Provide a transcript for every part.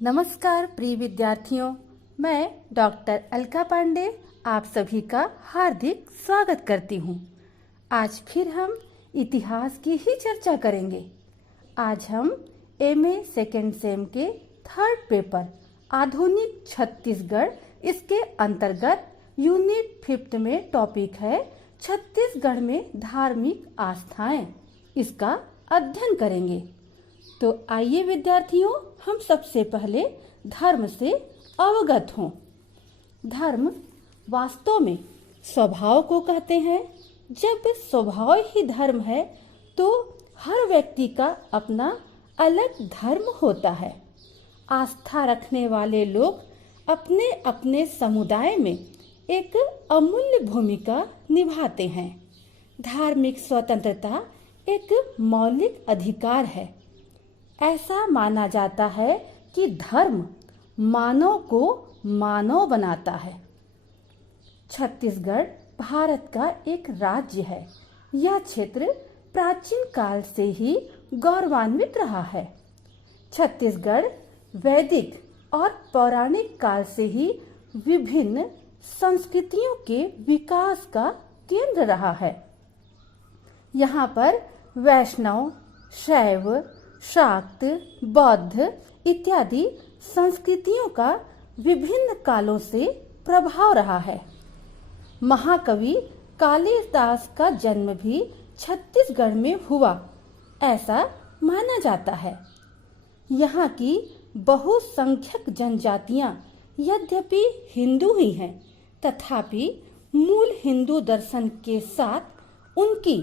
नमस्कार प्रिय विद्यार्थियों, मैं डॉक्टर अलका पांडे आप सभी का हार्दिक स्वागत करती हूँ। आज फिर हम इतिहास की ही चर्चा करेंगे। आज हम एमए सेकेंड सेम के थर्ड पेपर आधुनिक छत्तीसगढ़, इसके अंतर्गत यूनिट 5 में टॉपिक है छत्तीसगढ़ में धार्मिक आस्थाएं, इसका अध्ययन करेंगे। तो आइए विद्यार्थियों, हम सबसे पहले धर्म से अवगत हों। धर्म वास्तव में स्वभाव को कहते हैं। जब स्वभाव ही धर्म है तो हर व्यक्ति का अपना अलग धर्म होता है। आस्था रखने वाले लोग अपने अपने समुदाय में एक अमूल्य भूमिका निभाते हैं। धार्मिक स्वतंत्रता एक मौलिक अधिकार है। ऐसा माना जाता है कि धर्म मानव को मानव बनाता है। छत्तीसगढ़ भारत का एक राज्य है। यह क्षेत्र प्राचीन काल से ही गौरवान्वित रहा है। छत्तीसगढ़ वैदिक और पौराणिक काल से ही विभिन्न संस्कृतियों के विकास का केंद्र रहा है। यहाँ पर वैष्णव, शैव, शाक्त, बौद्ध इत्यादि संस्कृतियों का विभिन्न कालों से प्रभाव रहा है। महाकवि कालिदास का जन्म भी छत्तीसगढ़ में हुआ, ऐसा माना जाता है। यहाँ की बहुसंख्यक जनजातियाँ यद्यपि हिंदू ही हैं, तथापि मूल हिंदू दर्शन के साथ उनकी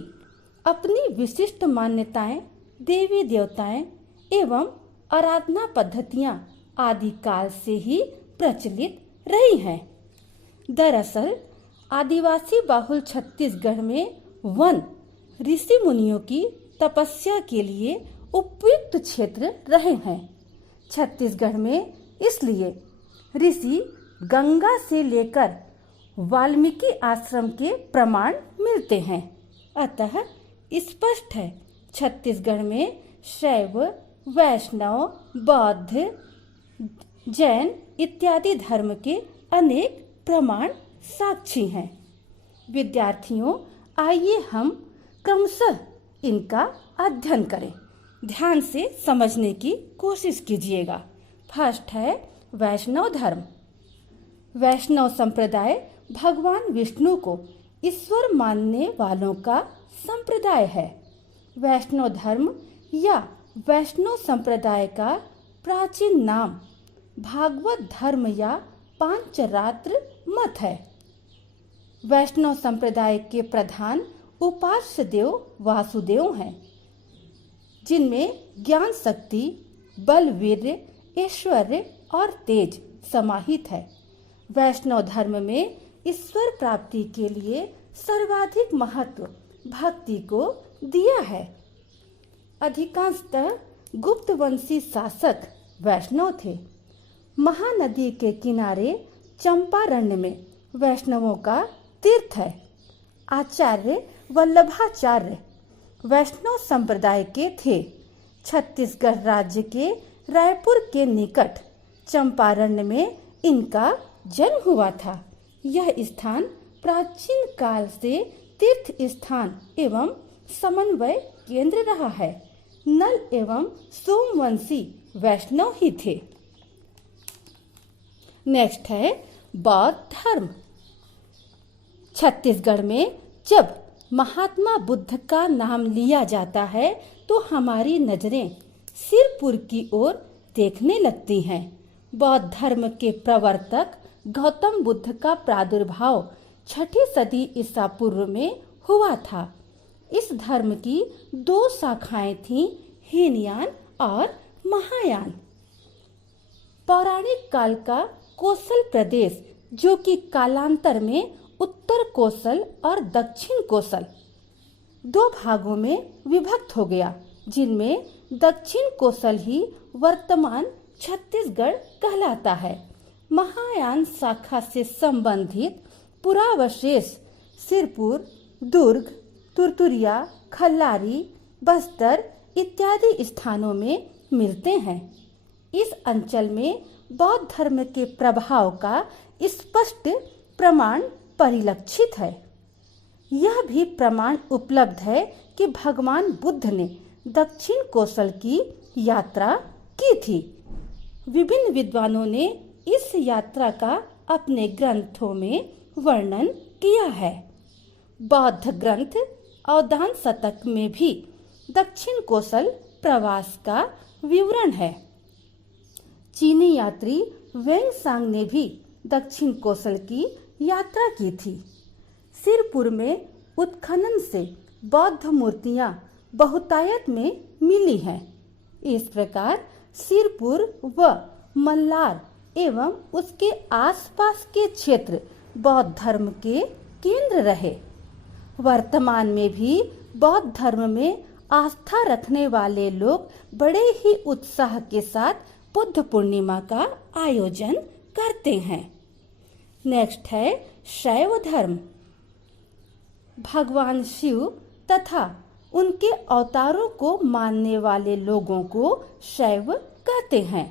अपनी विशिष्ट मान्यताएं, देवी देवताएं एवं आराधना पद्धतियां आदि काल से ही प्रचलित रही हैं। दरअसल आदिवासी बाहुल छत्तीसगढ़ में वन ऋषि मुनियों की तपस्या के लिए उपयुक्त क्षेत्र रहे हैं। छत्तीसगढ़ में इसलिए ऋषि गंगा से लेकर वाल्मीकि आश्रम के प्रमाण मिलते हैं। अतः स्पष्ट है छत्तीसगढ़ में शैव, वैष्णव, बौद्ध, जैन इत्यादि धर्म के अनेक प्रमाण साक्षी हैं। विद्यार्थियों, आइए हम क्रमशः इनका अध्ययन करें। ध्यान से समझने की कोशिश कीजिएगा। फर्स्ट है वैष्णव धर्म। वैष्णव संप्रदाय भगवान विष्णु को ईश्वर मानने वालों का संप्रदाय है। वैष्णव धर्म या वैष्णव संप्रदाय का प्राचीन नाम भागवत धर्म या पांचरात्र मत है। वैष्णव संप्रदाय के प्रधान उपास्य देव वासुदेव हैं, जिनमें ज्ञान शक्ति, बलवीर्य, ऐश्वर्य और तेज समाहित है। वैष्णव धर्म में ईश्वर प्राप्ति के लिए सर्वाधिक महत्व भक्ति को दिया है। अधिकांशतः गुप्तवंशी शासक वैष्णव थे। महानदी के किनारे चंपारण्य में वैष्णवों का तीर्थ है। आचार्य वल्लभाचार्य वैष्णव संप्रदाय के थे। छत्तीसगढ़ राज्य के रायपुर के निकट चंपारण्य में इनका जन्म हुआ था। यह स्थान प्राचीन काल से तीर्थ स्थान एवं समन्वय केंद्र रहा है। नल एवं सोमवंशी वैष्णव ही थे। नेक्स्ट है बौद्ध धर्म। छत्तीसगढ़ में जब महात्मा बुद्ध का नाम लिया जाता है तो हमारी नजरें सिरपुर की ओर देखने लगती हैं। बौद्ध धर्म के प्रवर्तक गौतम बुद्ध का प्रादुर्भाव 6ठी सदी ईसा पूर्व में हुआ था। इस धर्म की 2 शाखाएं थीं, हीनयान और महायान। पौराणिक काल का कोसल प्रदेश, जो कि कालांतर में उत्तर कोसल और दक्षिण कोसल 2 भागों में विभक्त हो गया, जिनमें दक्षिण कोसल ही वर्तमान छत्तीसगढ़ कहलाता है। महायान शाखा से संबंधित पुरावशेष सिरपुर, दुर्ग, तुरतुरिया, खल्लारी, बस्तर इत्यादि स्थानों में मिलते हैं। इस अंचल में बौद्ध धर्म के प्रभाव का स्पष्ट प्रमाण परिलक्षित है। यह भी प्रमाण उपलब्ध है कि भगवान बुद्ध ने दक्षिण कोसल की यात्रा की थी। विभिन्न विद्वानों ने इस यात्रा का अपने ग्रंथों में वर्णन किया है। बौद्ध ग्रंथ अवदान शतक में भी दक्षिण कोसल प्रवास का विवरण है। चीनी यात्री वेंगसांग ने भी दक्षिण कोसल की यात्रा की थी। सिरपुर में उत्खनन से बौद्ध मूर्तियां बहुतायत में मिली हैं। इस प्रकार सिरपुर व मल्लार एवं उसके आसपास के क्षेत्र बौद्ध धर्म के केंद्र रहे। वर्तमान में भी बौद्ध धर्म में आस्था रखने वाले लोग बड़े ही उत्साह के साथ बुद्ध पूर्णिमा का आयोजन करते हैं। नेक्स्ट है शैव धर्म। भगवान शिव तथा उनके अवतारों को मानने वाले लोगों को शैव कहते हैं।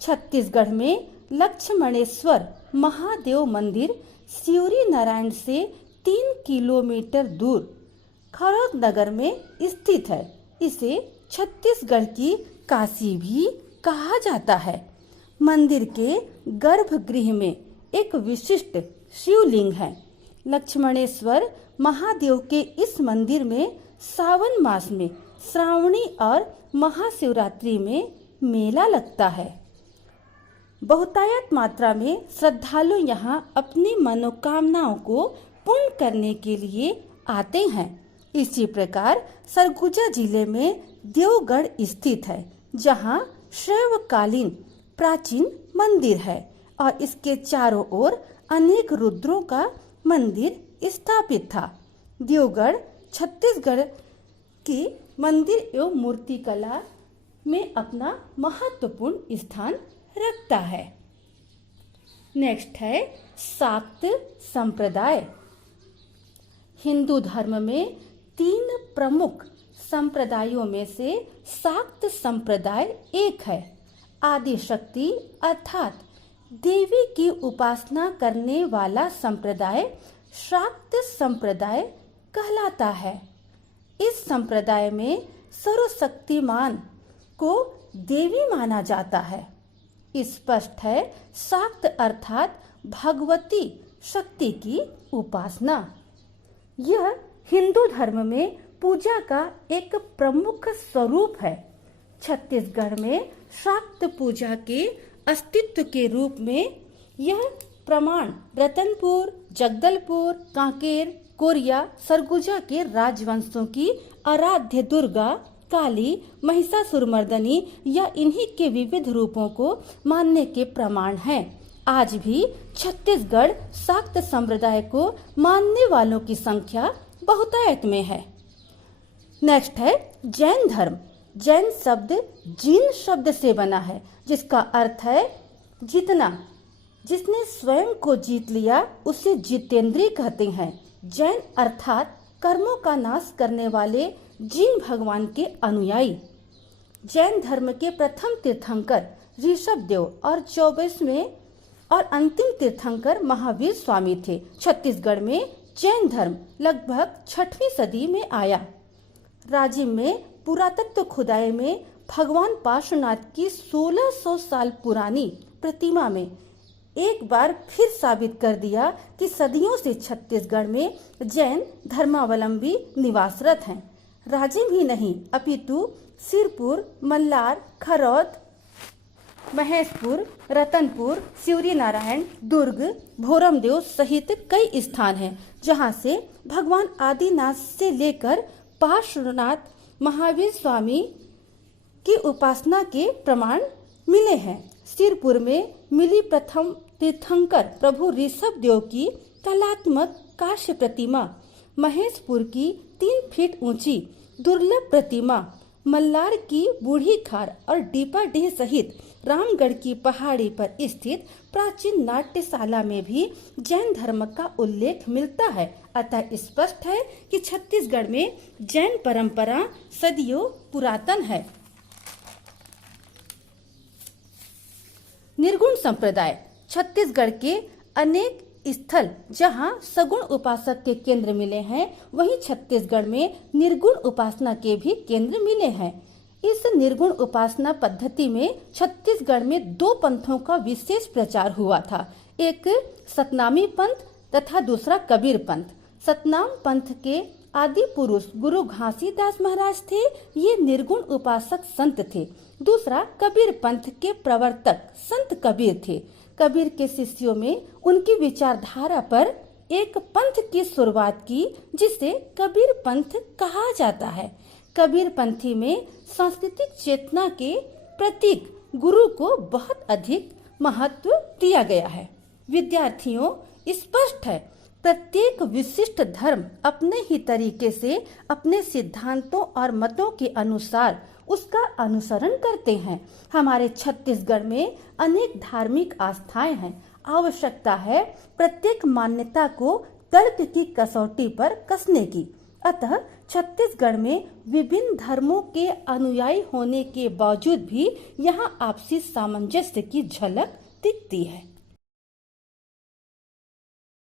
छत्तीसगढ़ में लक्ष्मणेश्वर महादेव मंदिर सिवरी नारायण से 3 किलोमीटर दूर खड़ग नगर में स्थित है। इसे छत्तीसगढ़ की काशी भी कहा जाता है। मंदिर के गर्भगृह में एक विशिष्ट शिवलिंग है। लक्ष्मणेश्वर महादेव के इस मंदिर में सावन मास में श्रावणी और महाशिवरात्रि में मेला लगता है। बहुतायत मात्रा में श्रद्धालु यहाँ अपनी मनोकामनाओं को पूर्ण करने के लिए आते हैं। इसी प्रकार सरगुजा जिले में देवगढ़ स्थित है, जहाँ शैवकालीन प्राचीन मंदिर है और इसके चारों ओर अनेक रुद्रों का मंदिर स्थापित था। देवगढ़ छत्तीसगढ़ की मंदिर एवं मूर्ति कला में अपना महत्वपूर्ण स्थान रखता है। नेक्स्ट है शाक्त संप्रदाय। हिंदू धर्म में 3 प्रमुख संप्रदायों में से शाक्त संप्रदाय एक है। आदि शक्ति अर्थात देवी की उपासना करने वाला संप्रदाय शाक्त संप्रदाय कहलाता है। इस संप्रदाय में सर्वशक्तिमान को देवी माना जाता है। स्पष्ट है, शाक्त अर्थात भगवती शक्ति की उपासना। यह हिंदू धर्म में पूजा का एक प्रमुख स्वरूप है। छत्तीसगढ़ में शाक्त पूजा के अस्तित्व के रूप में यह प्रमाण रतनपुर, जगदलपुर, कांकेर, कोरिया, सरगुजा के राजवंशों की आराध्य दुर्गा, काली, महिषासुरमर्दिनी या इन्हीं के विविध रूपों को मानने के प्रमाण हैं। आज भी छत्तीसगढ़ शाक्त संप्रदाय को मानने वालों की संख्या बहुतायत में है। नेक्स्ट है जैन धर्म। जैन शब्द जिन शब्द से बना है, जिसका अर्थ है जितना। जिसने स्वयं को जीत लिया उसे जितेंद्रिय कहते हैं। जैन अर्थात कर्मों का नाश करने वाले जिन भगवान के अनुयायी। जैन धर्म के प्रथम तीर्थंकर ऋषभ देव और 24वें और अंतिम तीर्थंकर महावीर स्वामी थे। छत्तीसगढ़ में जैन धर्म लगभग 6वीं सदी में आया। राज्य में पुरातत्व खुदाई में भगवान पार्श्वनाथ की 1600 साल पुरानी प्रतिमा में एक बार फिर साबित कर दिया कि सदियों से छत्तीसगढ़ में जैन धर्मावलंबी निवासरत हैं। राज्य भी नहीं अपितु सिरपुर, मल्लार, खरौद, महेशपुर, रतनपुर, सिवरी नारायण, दुर्ग, भोरमदेव सहित कई स्थान हैं जहां से भगवान आदिनाथ से लेकर पार्श्वनाथ महावीर स्वामी की उपासना के प्रमाण मिले हैं। सिरपुर में मिली प्रथम तीर्थंकर प्रभु ऋषभ देव की कलात्मक कांस्य प्रतिमा, महेशपुर की 3 फीट ऊंची दुर्लभ प्रतिमा, मल्लार की बूढ़ी खार और डीपाडीह सहित रामगढ़ की पहाड़ी पर स्थित प्राचीन नाट्यशाला में भी जैन धर्म का उल्लेख मिलता है। अतः स्पष्ट है कि छत्तीसगढ़ में जैन परंपरा सदियों पुरातन है। निर्गुण संप्रदाय। छत्तीसगढ़ के अनेक स्थल जहां सगुण उपासक के केंद्र मिले हैं, वहीं छत्तीसगढ़ में निर्गुण उपासना के भी केंद्र मिले हैं। इस निर्गुण उपासना पद्धति में छत्तीसगढ़ में दो पंथों का विशेष प्रचार हुआ था, एक सतनामी पंथ तथा दूसरा कबीर पंथ। सतनाम पंथ के आदि पुरुष गुरु घासीदास महाराज थे, ये निर्गुण उपासक संत थे। दूसरा कबीर पंथ के प्रवर्तक संत कबीर थे। कबीर के शिष्यों में उनकी विचारधारा पर एक पंथ की शुरुआत की, जिसे कबीर पंथ कहा जाता है। कबीर पंथी में सांस्कृतिक चेतना के प्रतीक गुरु को बहुत अधिक महत्व दिया गया है। विद्यार्थियों, स्पष्ट है, प्रत्येक विशिष्ट धर्म अपने ही तरीके से अपने सिद्धांतों और मतों के अनुसार उसका अनुसरण करते हैं। हमारे छत्तीसगढ़ में अनेक धार्मिक आस्थाएं हैं। आवश्यकता है प्रत्येक मान्यता को तर्क की कसौटी पर कसने की। अतः छत्तीसगढ़ में विभिन्न धर्मों के अनुयायी होने के बावजूद भी यहाँ आपसी सामंजस्य की झलक दिखती है।